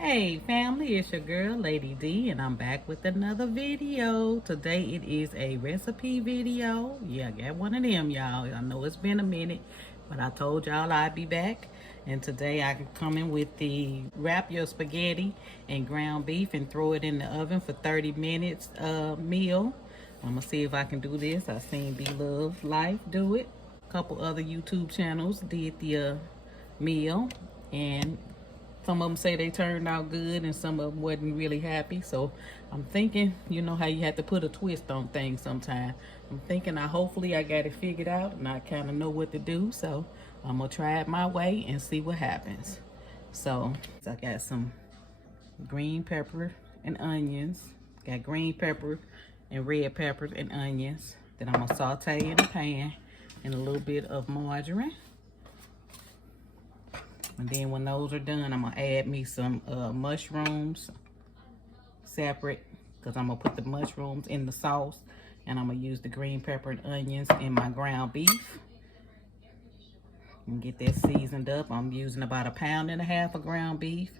Hey family, it's your girl Lady D and I'm back with another video. Today it is a recipe video. Yeah, I got one of them, y'all. I know it's been a minute, but I told y'all I'd be back. And today I can come in with the wrap your spaghetti and ground beef and throw it in the oven for 30 minutes meal. I'm gonna see if I can do this. I seen Bloveslife do it. A couple other YouTube channels did the meal, and some of them say they turned out good and some of them wasn't really happy. So I'm thinking, you know how you have to put a twist on things sometimes. I'm thinking hopefully I got it figured out and I kind of know what to do. So I'm gonna try it my way and see what happens. So I got some green pepper and onions. Got green pepper and red peppers and onions. Then I'm gonna saute in a pan and a little bit of margarine. And then when those are done, I'm gonna add me some mushrooms separate, because I'm gonna put the mushrooms in the sauce, and I'm gonna use the green pepper and onions in my ground beef and get that seasoned up. I'm using about 1.5 pounds of ground beef,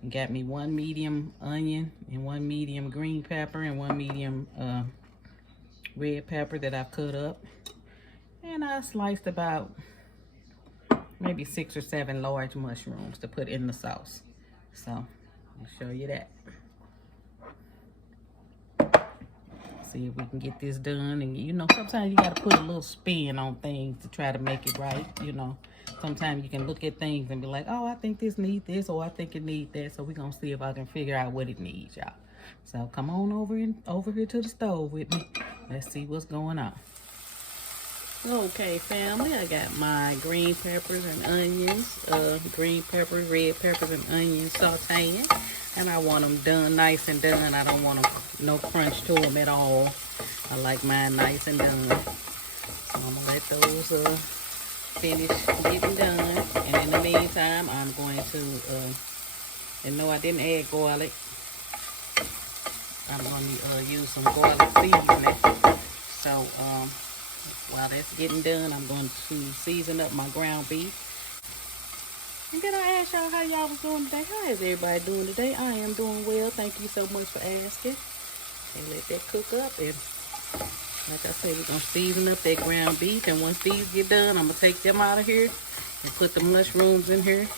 and got me 1 medium onion and 1 medium green pepper and 1 medium red pepper that I cut up, and I sliced about maybe 6 or 7 large mushrooms to put in the sauce. So I'll show you that. See if we can get this done. And you know, sometimes you got to put a little spin on things to try to make it right. You know, sometimes you can look at things and be like, oh, I think this needs this, or I think it needs that. So we're gonna see if I can figure out what it needs, y'all. So come on over here to the stove with me. Let's see what's going on. Okay, family, I got my green peppers and onions, green peppers, red peppers, and onions sauteing, and I want them done nice and done. I don't want them no crunch to them at all. I like mine nice and done. So I'm gonna let those finish getting done, and in the meantime, I'm going to, and no, I didn't add garlic. I'm gonna use some garlic seasoning. So while that's getting done, I'm going to season up my ground beef. And then I asked y'all how y'all was doing today. How is everybody doing today? I am doing well. Thank you so much for asking. And let that cook up. And like I said, we're going to season up that ground beef. And once these get done, I'm going to take them out of here and put the mushrooms in here.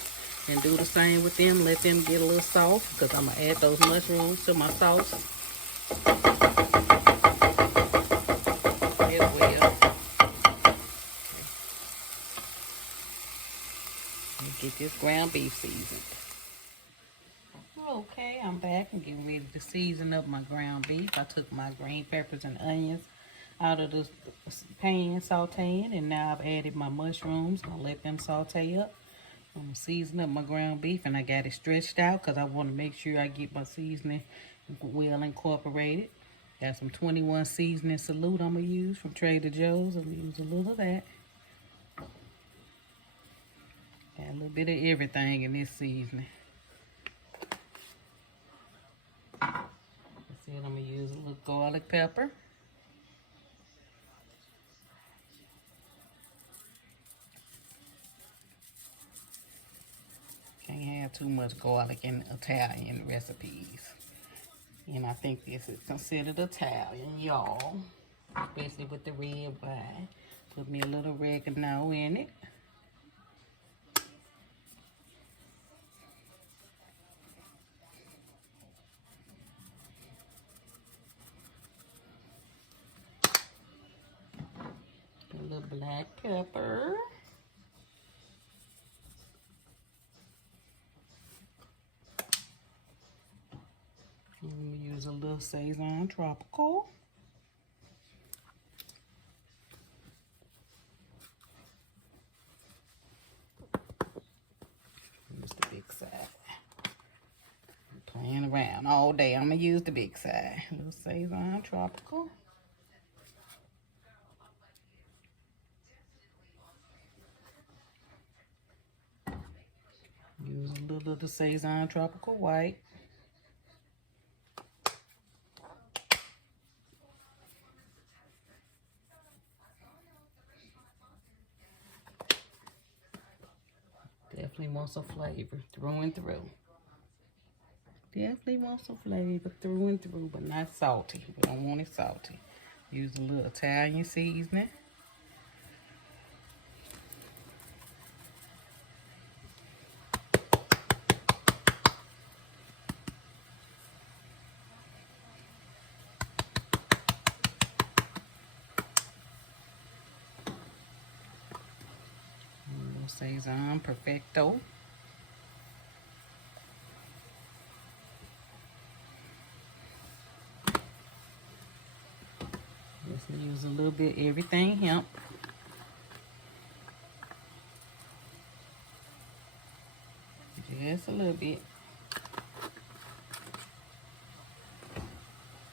And do the same with them. Let them get a little soft, because I'm going to add those mushrooms to my sauce as well. Get this ground beef seasoned. Okay, I'm back and getting ready to season up my ground beef. I took my green peppers and onions out of the pan sauteing, and now I've added my mushrooms. I'll let them saute up. I'm gonna season up my ground beef, and I got it stretched out because I want to make sure I get my seasoning well incorporated. Got some 21 seasoning salute I'm gonna use from Trader Joe's. I'm gonna use a little of that. Got a little bit of everything in this seasoning. That's it. I'm going to use a little garlic pepper. Can't have too much garlic in Italian recipes. And I think this is considered Italian, y'all. Especially with the red wine. Put me a little oregano in it. A little black pepper. I'm going to use a little Saison Tropical. Use the big side. I'm playing around all day. I'm going to use the big side. A little Saison Tropical. Use a little of the Saison Tropical White. Definitely want some flavor through and through. Definitely want some flavor through and through, but not salty. We don't want it salty. Use a little Italian seasoning. A little Sazon Perfecto. Just use a little bit everything hemp. Just a little bit.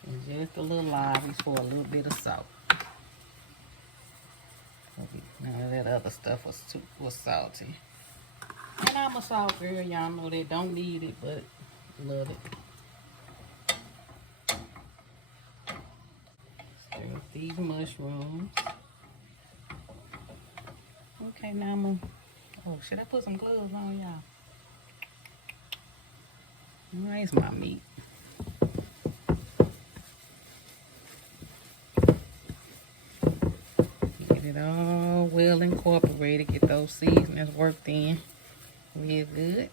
And just a little live for a little bit of salt. None of that other stuff was salty. And I'm a salt girl. Y'all know they don't need it, but love it. Stir up these mushrooms. Okay, now I'm gonna... Oh, should I put some gloves on, y'all? Where's my meat? Get it all well incorporated. Get those seasonings worked in real good.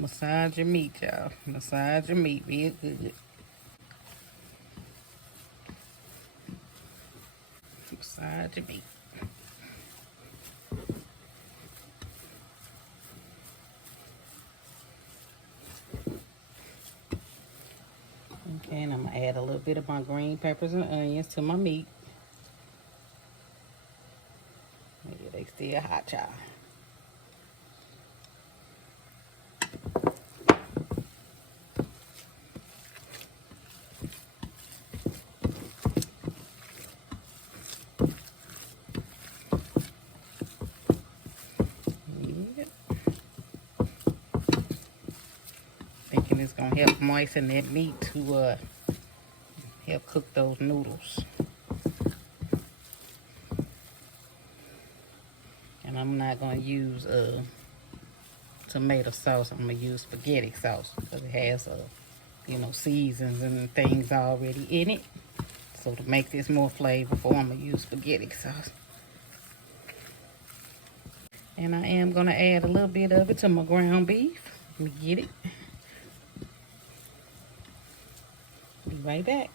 Massage your meat, y'all. Massage your meat real good. Massage your meat. Okay, and I'm going to add a little bit of my green peppers and onions to my meat. Maybe they still hot, y'all. Thinking it's gonna help moisten that meat to help cook those noodles. And I'm not gonna use tomato sauce. I'm gonna use spaghetti sauce because it has you know, seasons and things already in it. So to make this more flavorful, I'm gonna use spaghetti sauce. And I am gonna add a little bit of it to my ground beef. Let me get it. Be right back.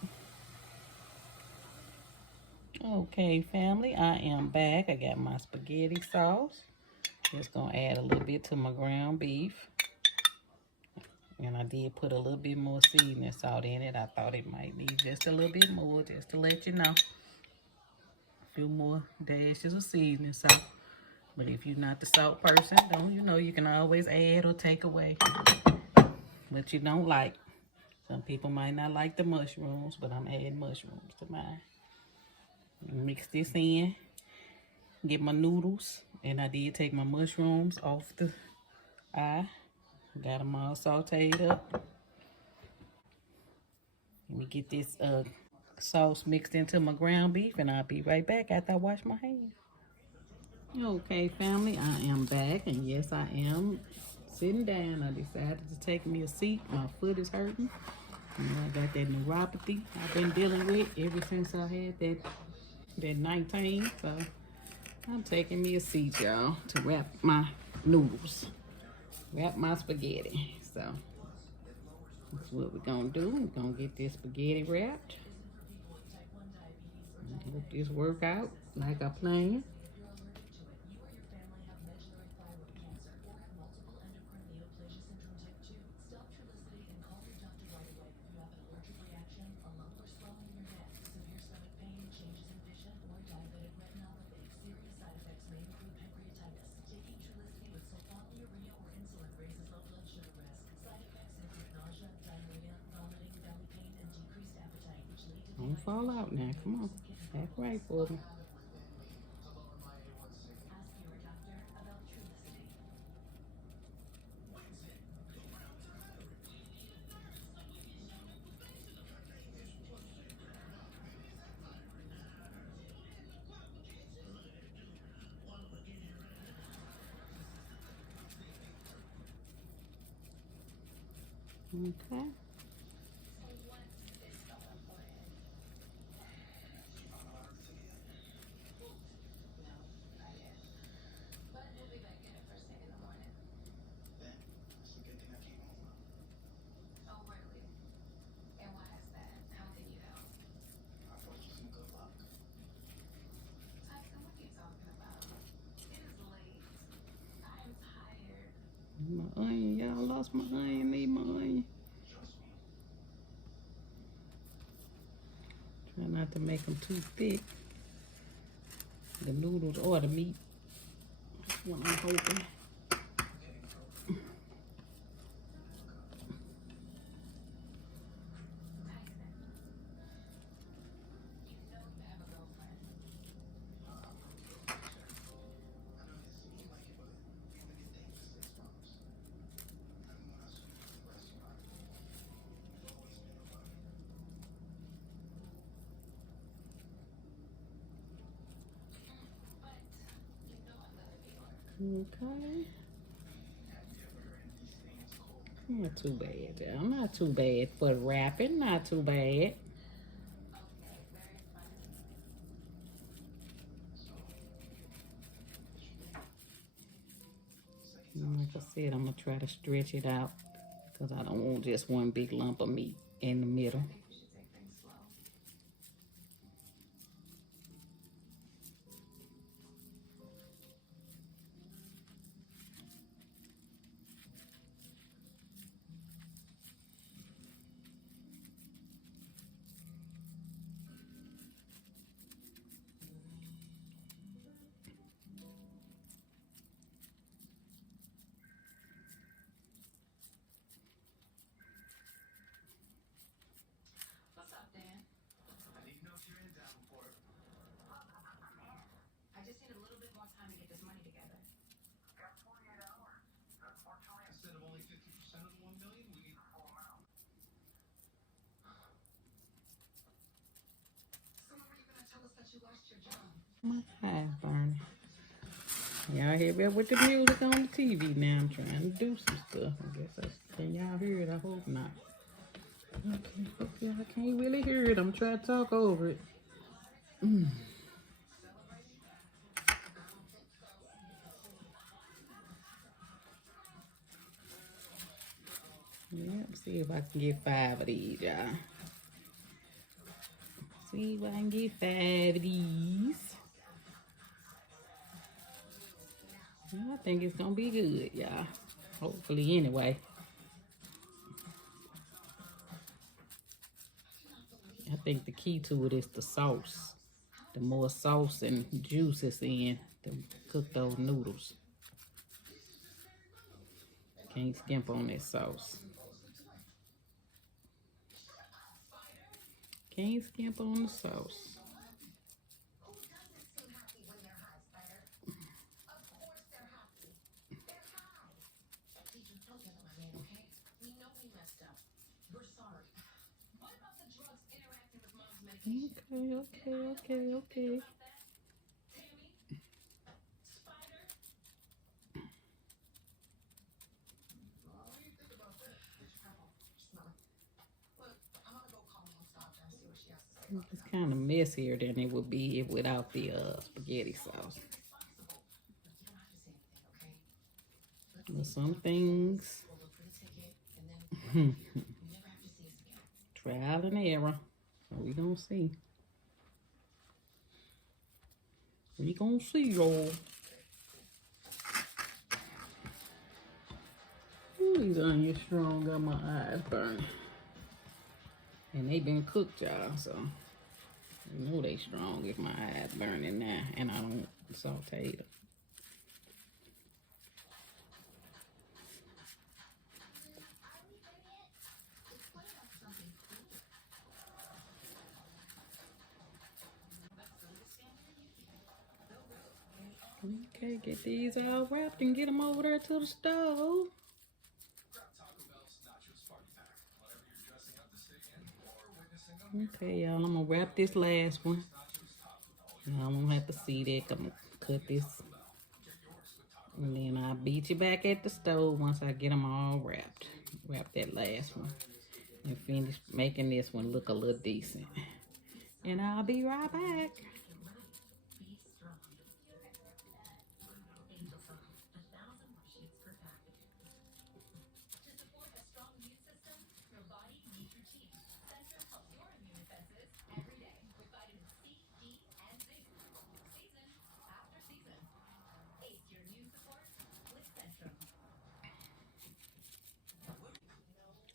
Okay, family, I am back. I got my spaghetti sauce. Just gonna add a little bit to my ground beef. And I did put a little bit more seasoning salt in it. I thought it might need just a little bit more, just to let you know. A few more dashes of seasoning salt. But if you're not the salt person, don't you know you can always add or take away what you don't like. Some people might not like the mushrooms, but I'm adding mushrooms to mine. Mix this in. Get my noodles. And I did take my mushrooms off the eye. Got them all sauteed up. Let me get this sauce mixed into my ground beef, and I'll be right back after I wash my hands. Okay, family, I am back, and yes, I am sitting down. I decided to take me a seat. My foot is hurting. You know, I got that neuropathy I've been dealing with ever since I had that 19. So I'm taking me a seat, y'all, to wrap my noodles, wrap my spaghetti. So that's what we're gonna do. We're gonna get this spaghetti wrapped. Let this work out like I planned. Don't fall out now. Come on. Act right for me. Okay. My onion, y'all lost my onion. Need my onion. Try not to make them too thick. The noodles or the meat. That's what I'm hoping. Okay. Not too bad, y'all. Not too bad for wrapping. Not too bad. Like I said, I'm going to try to stretch it out because I don't want just one big lump of meat in the middle. My eye burning. Y'all hear me with the music on the TV now. I'm trying to do some stuff. I guess can y'all hear it? I hope not. Okay, I can't really hear it. I'm trying to talk over it. Yeah, see if I can get 5 of these, y'all. See if I can get 5 of these. I think it's gonna be good, y'all. Hopefully, anyway. I think the key to it is the sauce. The more sauce and juice is in to cook those noodles. Can't skimp on that sauce. Can't skimp on the sauce. Okay. It's kind of messier than it would be without the spaghetti sauce. But some things, trial and error. So we gonna see. We gonna see, y'all. These onions strong, got my eyes burning. And they been cooked, y'all, so you know they strong if my eyes burning now and I don't saute them. Okay, get these all wrapped and get them over there to the stove. Okay, y'all, I'm gonna wrap this last one. Y'all won't have to see that. I'm gonna cut this. And then I'll beat you back at the stove once I get them all wrapped. Wrap that last one. And finish making this one look a little decent. And I'll be right back.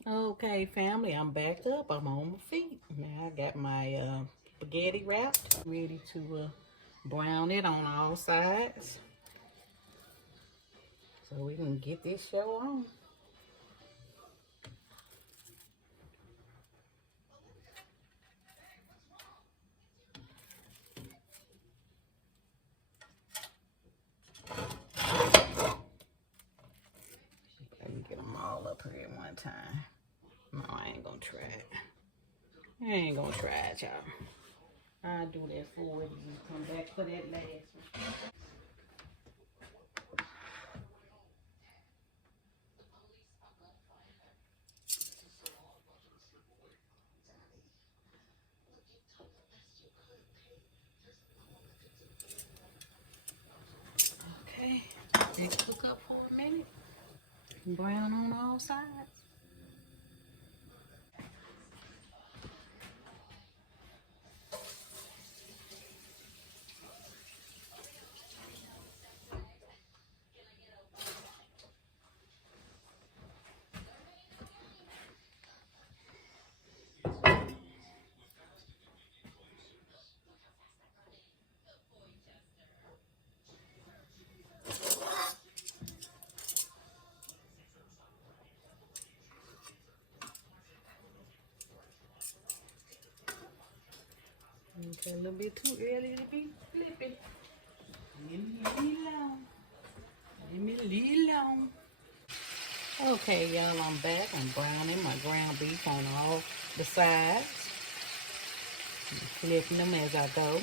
Okay, family, I'm back up. I'm on my feet. Now I got my spaghetti wrapped, ready to brown it on all sides. So we can get this show on. Let me get them all up here at one time. No, I ain't gonna try it. I ain't gonna try it, y'all. I'll do that for you. Come back for that last one. Okay, let's cook up for a minute. Brown on all sides. Okay, a little bit too early to be flipping. Leave me alone. Leave me alone. Okay, y'all, I'm back. I'm browning my ground beef on all the sides. I'm flipping them as I go.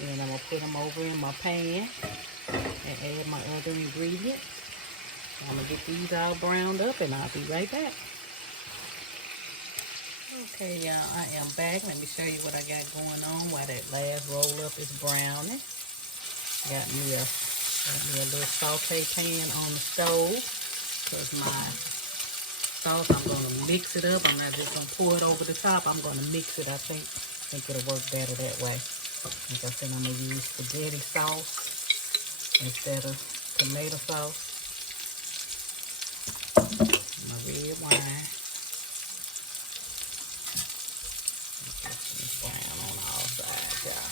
Then I'm going to put them over in my pan and add my other ingredients. I'm going to get these all browned up and I'll be right back. Okay, y'all, I am back. Let me show you what I got going on while that last roll up is browning. Got me a little saute pan on the stove. Because my sauce, I'm going to mix it up. I'm not just going to pour it over the top. I'm going to mix it, I think it'll work better that way. Like I said, I'm going to use spaghetti sauce instead of tomato sauce. My red wine. Brown on all sides, y'all.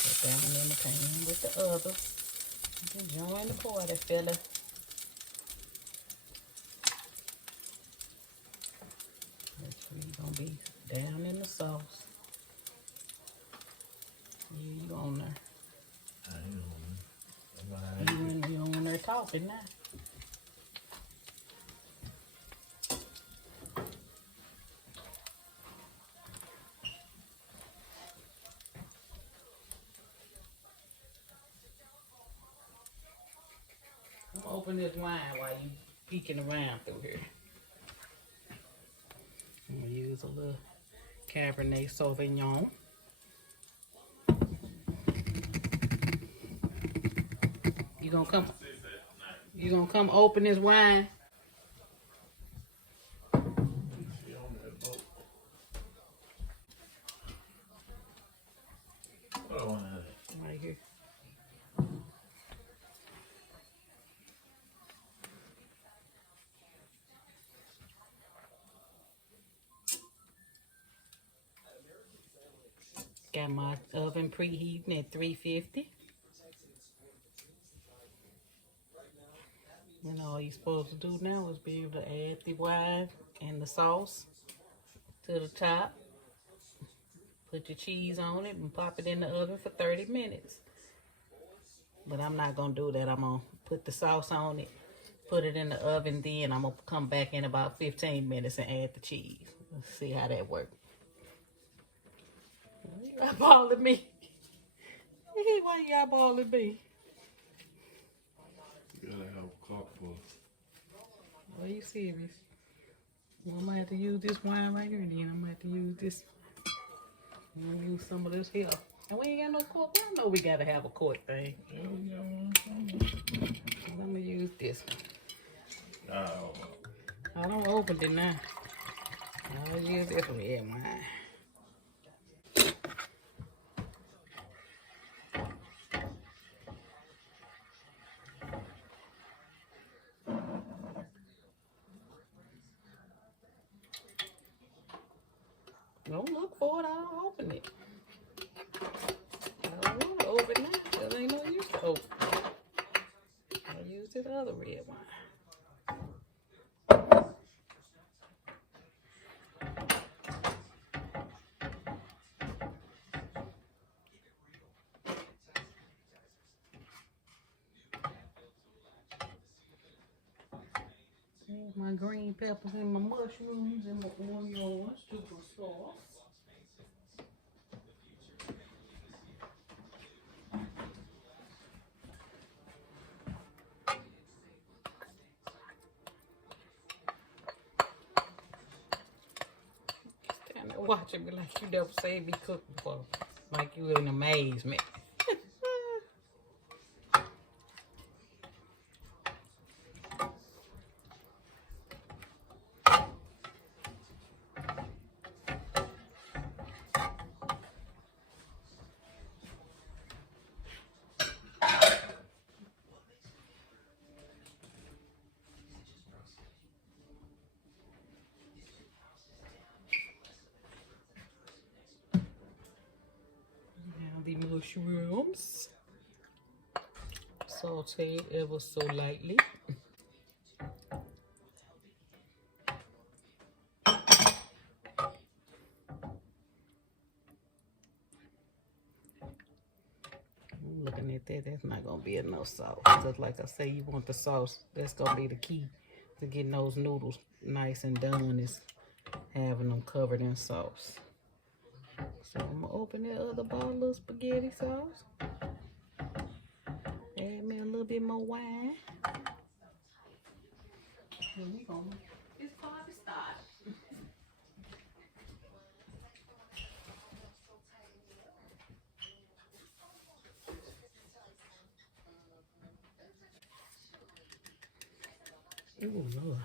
Put that one in the pan with the other. Join the party, fella. You're gonna be down in the sauce. You on there. I ain't on there. You on there talking now. I'm gonna open this wine while you peeking around through here. I'm gonna use a little Cabernet Sauvignon. You gonna come open this wine? Right here. Got my oven preheating at 350. And all you're supposed to do now is be able to add the wine and the sauce to the top. Put your cheese on it and pop it in the oven for 30 minutes. But I'm not going to do that. I'm going to put the sauce on it, put it in the oven, then I'm going to come back in about 15 minutes and add the cheese. Let's see how that works. You eyeballing me? Why you eyeballing me? You gotta have cock for. Are you serious? Well, I'm going to have to use this wine right here then. I'm going to have to use this. I'm going to use some of this here. And we ain't got no cork. I know we got to have a cork thing. I'm going to use this one. I don't open it now. I'll use this red wine. Don't look for it. I don't open it. I don't want to open it. There ain't no use to open it. I'll use this other red wine. Here's my green peppers and my mushrooms and my onions to the sauce. Stand there watching me like you never seen me cook before. Like you in amazement. The mushrooms, saute ever so lightly. Looking at that, that's not gonna be enough sauce. Just like I say, you want the sauce. That's gonna be the key to getting those noodles nice and done, is having them covered in sauce. So I'm gonna open that other bottle of spaghetti sauce. Add me a little bit more wine. And we gonna, it's party start. Ooh, Lord.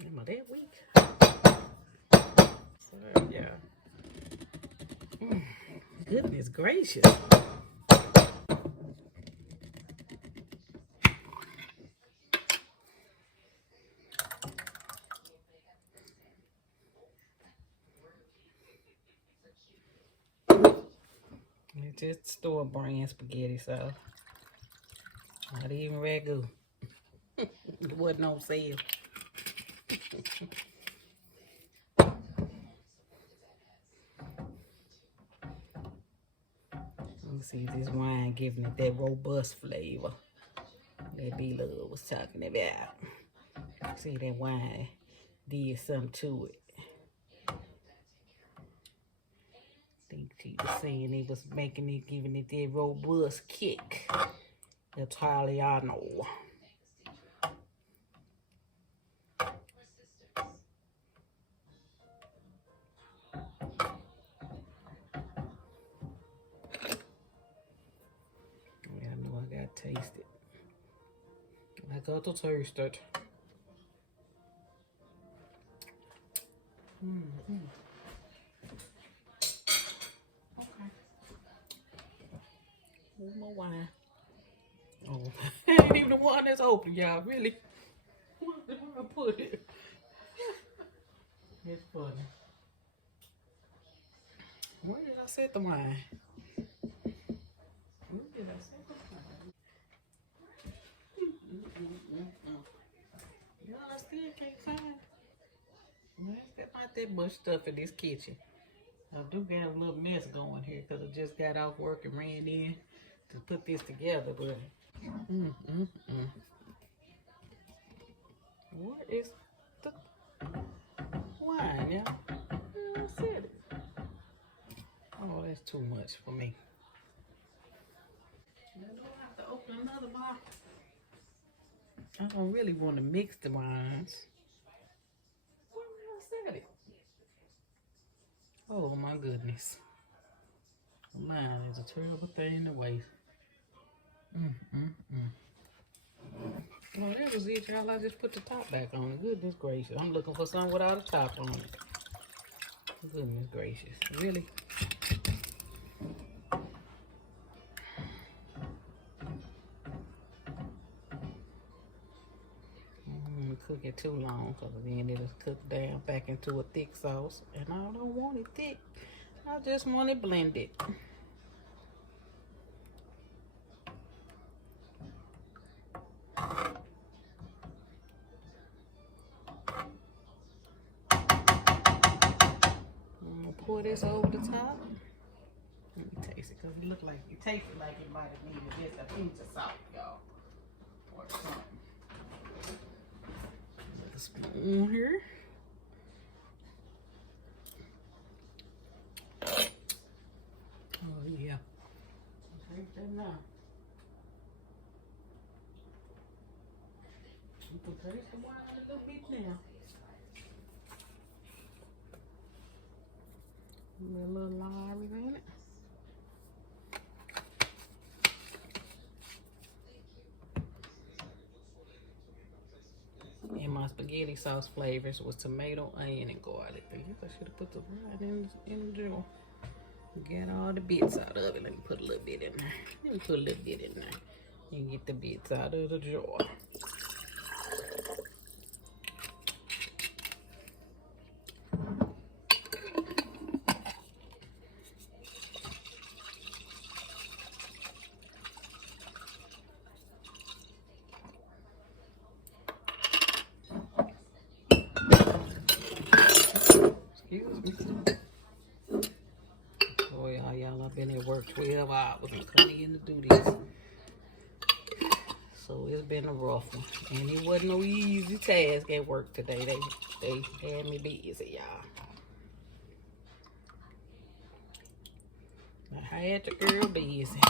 Am I that weak? Sorry, yeah. Goodness gracious. It's just store brand spaghetti sauce. Not even ragu. It wasn't on sale. Let me see this wine giving it that robust flavor that B-Love was talking about. See, that wine did something to it. I think she was saying it was making it, giving it that robust kick. Italiano. Yeah, I know I gotta taste it. I got to taste it. Okay. One more wine. Oh, it ain't even the one that's open, y'all. Really? Where did I put it? It's funny. Where did I set the wine? Where did I set the wine? Y'all, I still can't find. There's not that much stuff in this kitchen. I do got a little mess going here because I just got off work and ran in to put this together, but what is the wine, yeah? I said it. Oh, that's too much for me. I don't have to open another bottle. I don't really want to mix the wines. Where I said it? Oh my goodness. Mine is a terrible thing to waste. Well, that was it, y'all. I just put the top back on. Goodness gracious. I'm looking for something without a top on it. Goodness gracious. Really? Cook it too long because then it'll cook down back into a thick sauce. And I don't want it thick. I just want it blended. Pour this over the top. Let me taste it because it tastes like it might have needed just a pinch of salt, y'all. Or something. A spoon here. Oh yeah. Take that now. You can taste the wine a little bit now. A little lime in it. And my spaghetti sauce flavors was tomato, onion, and garlic. I guess I should have put the wine in the jar. Get all the bits out of it. Let me put a little bit in there. Let me put a little bit in there. And get the bits out of the jar. Excuse me. Oh y'all, I've been at work 12 hours and coming in to do this. So it's been a rough one. And it wasn't no easy task at work today. They had me busy, y'all. I had the girl busy.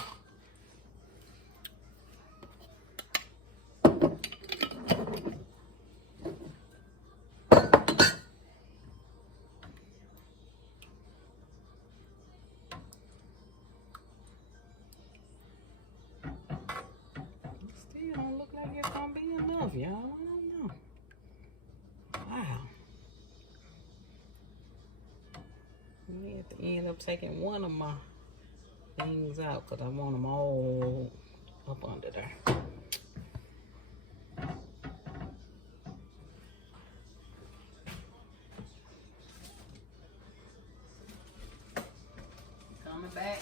Still don't look like it's gonna be enough, y'all. I don't know. Wow. We had to end up taking one of my things out because I want them all up under there. Coming back.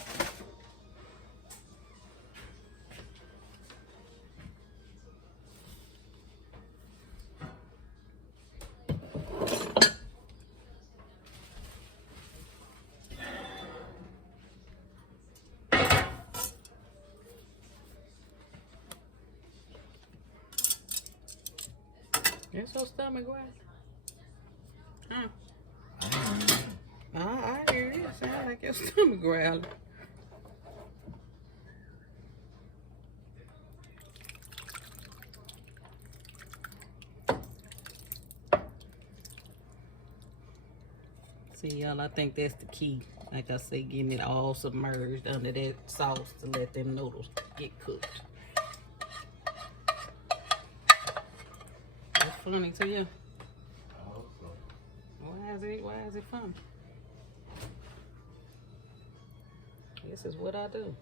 That's your stomach growling. Huh? I hear it. It sounds like your stomach growling. See, y'all, I think that's the key. Like I say, getting it all submerged under that sauce to let them noodles get cooked. That's funny to you? I hope so. Why is it funny? This is what I do.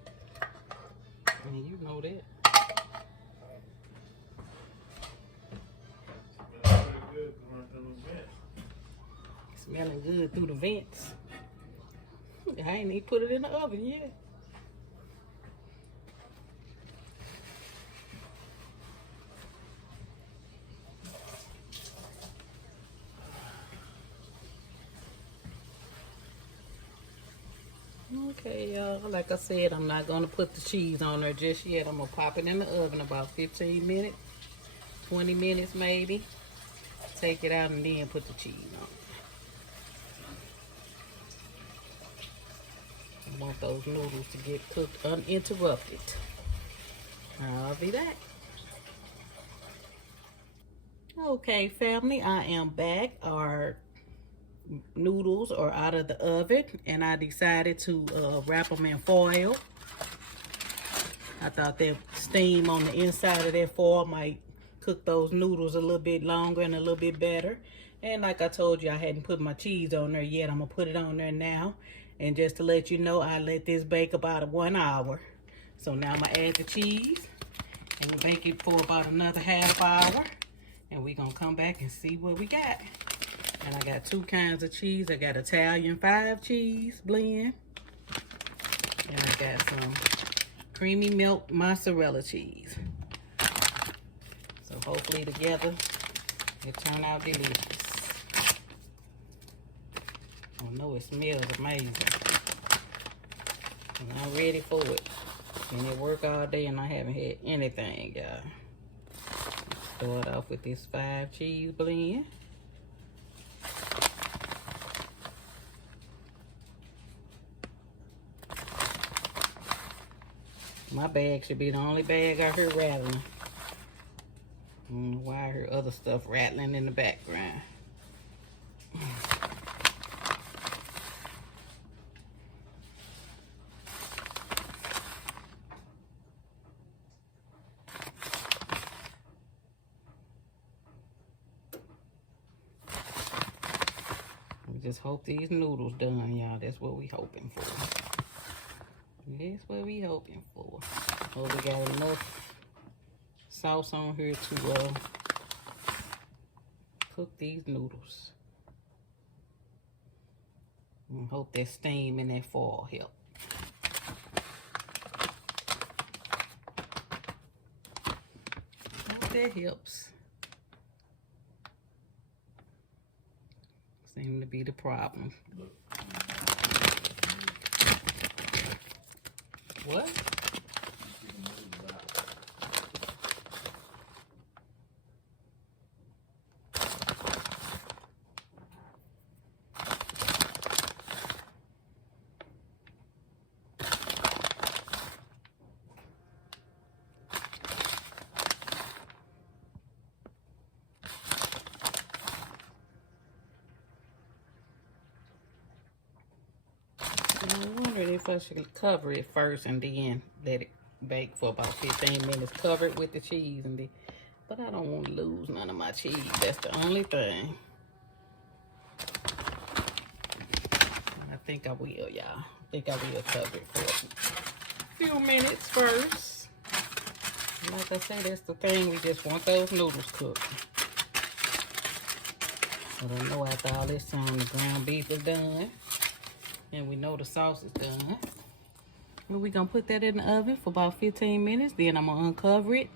And you know that. Smelling good through the vents. I ain't even put it in the oven yet. Okay, y'all. Like I said, I'm not gonna put the cheese on there just yet. I'm gonna pop it in the oven about 15 minutes, 20 minutes maybe. Take it out and then put the cheese on. I want those noodles to get cooked uninterrupted. I'll be back. Okay, family, I am back. Our noodles are out of the oven, and I decided to wrap them in foil. I thought that steam on the inside of that foil might cook those noodles a little bit longer and a little bit better. And like I told you, I hadn't put my cheese on there yet. I'm gonna put it on there now. And just to let you know, I let this bake about 1 hour. So now I'm gonna add the cheese and we'll bake it for about another half hour. And we're gonna come back and see what we got. And I got 2 kinds of cheese. I got Italian 5 cheese blend. And I got some creamy milk mozzarella cheese. So hopefully together it turn out delicious. I know it smells amazing. And I'm ready for it. And it worked all day and I haven't had anything, y'all. Start off with this 5 cheese blend. My bag should be the only bag I hear rattling. I don't know why I hear other stuff rattling in the background. We just hope these noodles done, y'all. That's what we hoping for. That's what we hoping for. Oh, we got enough sauce on here to cook these noodles. And hope that steam and that foil help. Hope that helps. Seem to be the problem. What? I wondered if I should cover it first and then let it bake for about 15 minutes. Cover it with the cheese and then, but I don't want to lose none of my cheese. That's the only thing. I think I will, y'all. I think I will cover it for a few minutes first. Like I say, that's the thing. We just want those noodles cooked. But I know after all this time the ground beef is done. And we know the sauce is done. And we're going to put that in the oven for about 15 minutes. Then I'm going to uncover it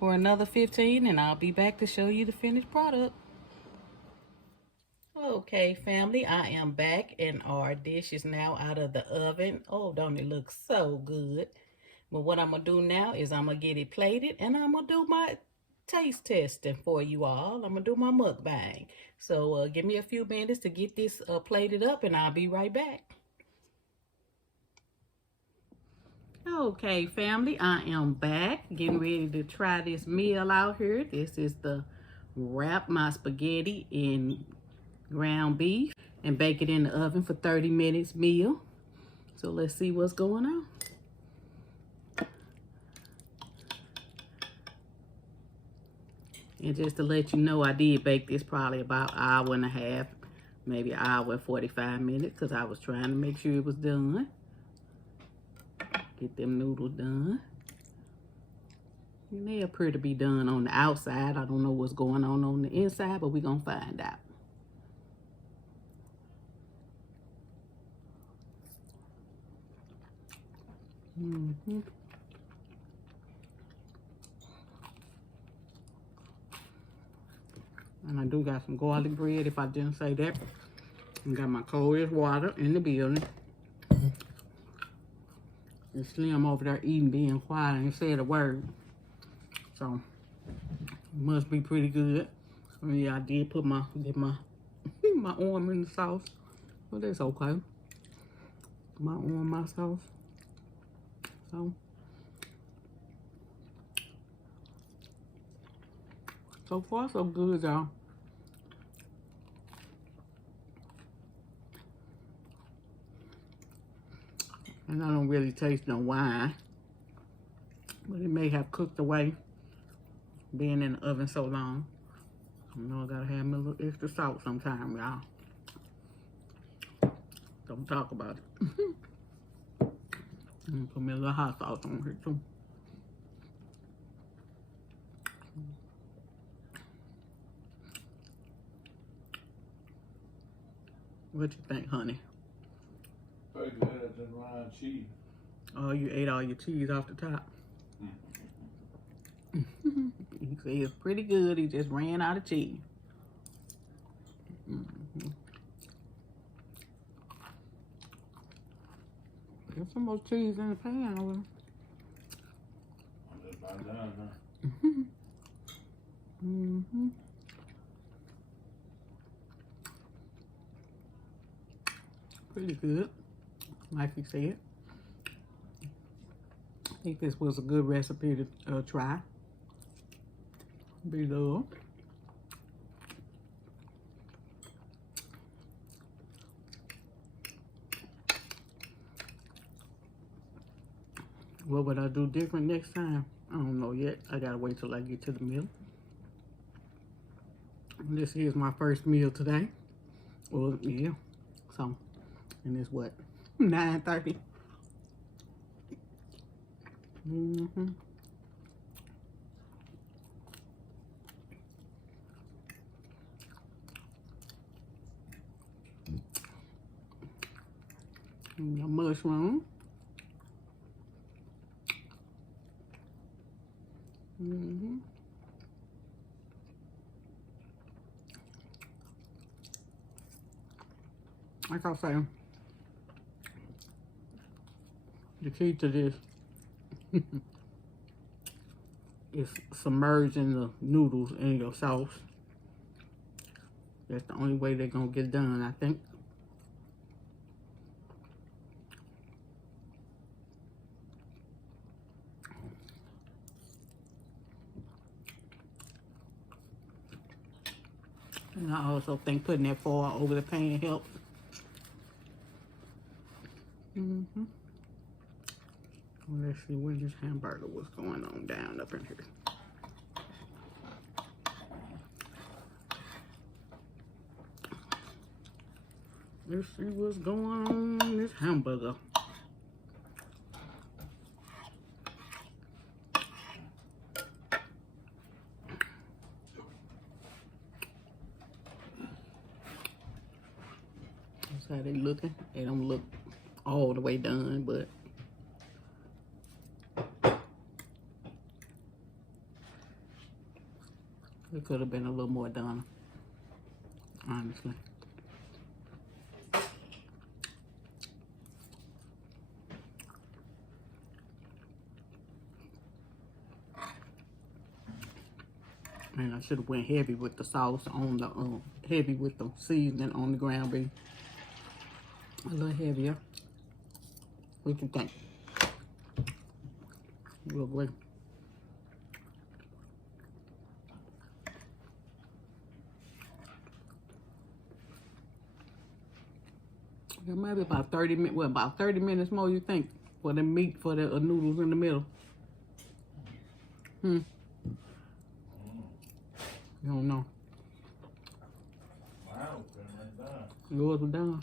for another 15. And I'll be back to show you the finished product. Okay, family. I am back. And our dish is now out of the oven. Oh, don't it look so good. But what I'm going to do now is I'm going to get it plated. And I'm going to do my taste testing for you all. I'm going to do my mukbang. So give me a few minutes to get this plated up and I'll be right back. Okay, family, I am back. Getting ready to try this meal out here. This is the wrap my spaghetti in ground beef and bake it in the oven for 30 minutes meal. So let's see what's going on. And just to let you know, I did bake this probably about an hour and a half, maybe an hour and 45 minutes, because I was trying to make sure it was done. Get them noodles done. And they appear to be done on the outside. I don't know what's going on the inside, but we're going to find out. Mm-hmm. And I do got some garlic bread, if I didn't say that. And got my cold water in the building. And Slim over there eating, being quiet, and said a word. So, it must be pretty good. Yeah, I did put my my arm in the sauce, but that's okay. My arm, my sauce. So far so good, y'all. And I don't really taste no wine, but it may have cooked away being in the oven so long. You know, I gotta have me a little extra salt sometime, y'all. Don't talk about it. Put me a little hot sauce on here too. What you think, honey? Pretty good at the round cheese. Oh, you ate all your cheese off the top. He said it's pretty good. He just ran out of cheese. There's some more cheese in the pan over there. I'm just about done, huh? Pretty good, like you said. I think this was a good recipe to try. Be love. What would I do different next time? I don't know yet. I gotta wait till I get to the meal. This is my first meal today. Well, yeah. So, and it's what? 9:30. The mushroom. Like I say, the key to this is submerging the noodles in your sauce. That's the only way they're gonna get done, I think. And I also think putting that foil over the pan helps. Let's see where this hamburger was going on down up in here. Let's see what's going on in this hamburger. That's how they looking. They don't look all the way done, but it could have been a little more done, honestly. And I should have went heavy with the sauce on the, heavy with the seasoning on the ground beef. A little heavier. What you think? Real great. Yeah, maybe about 30 minutes. Well, about 30 minutes more, you think, for the meat, for the noodles in the middle? You don't know. Yours was done.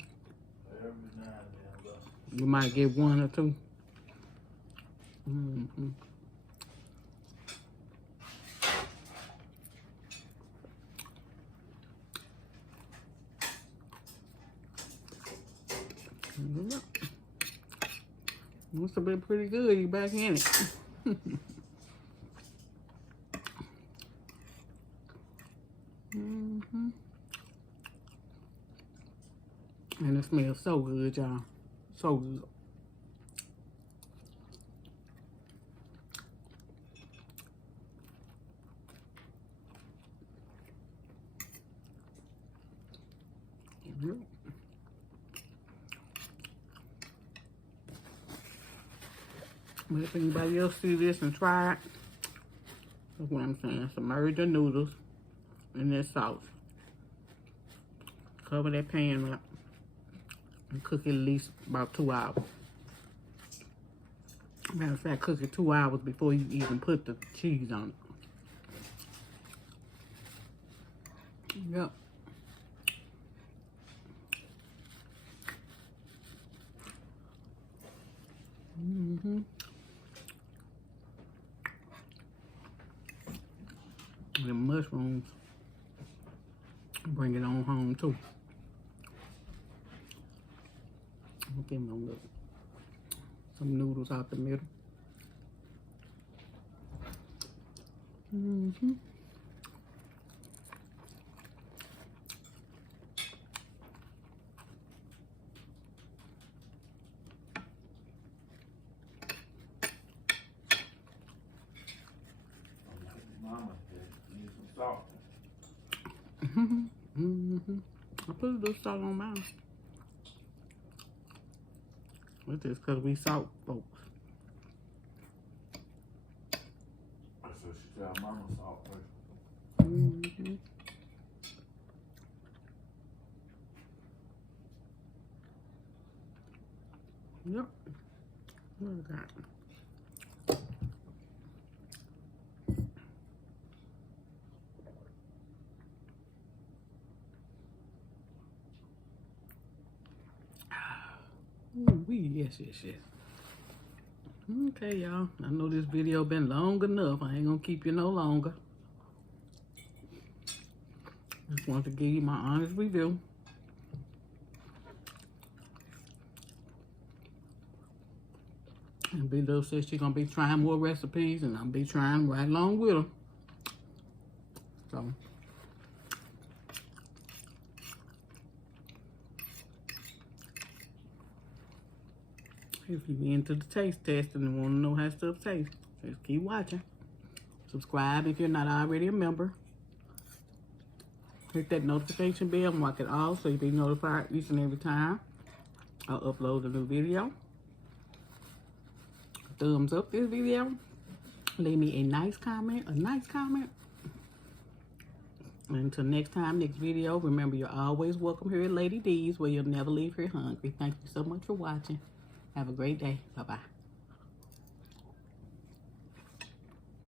You might get one or two. Must have been pretty good. You back in it. And it smells so good, y'all. So good. Yep. But if anybody else see this and try it, that's what I'm saying. Submerge your noodles in this sauce. Cover that pan up and cook it at least about 2 hours. Matter of fact, cook it 2 hours before you even put the cheese on it. Yep. Mm-hmm. The mushrooms bring it on home too. I'll give them some noodles out the middle. Mm-hmm. Mama said, need some salt. Mm-hmm. I put a little salt on mine. It's just because we salt folks. So she tell Mama salt first. Mm-hmm. Yep. What I got? Yes. Okay, y'all. I know this video been long enough. I ain't gonna keep you no longer. Just want to give you my honest review. And B-Dub says she's gonna be trying more recipes, and I'll be trying right along with her. So. If you're into the taste testing and want to know how stuff tastes, just keep watching. Subscribe if you're not already a member. Hit that notification bell and mark it all so you'll be notified each and every time I upload a new video. Thumbs up this video. Leave me a nice comment. And until next time, next video, remember you're always welcome here at Lady D's, where you'll never leave here hungry. Thank you so much for watching. Have a great day. Bye-bye.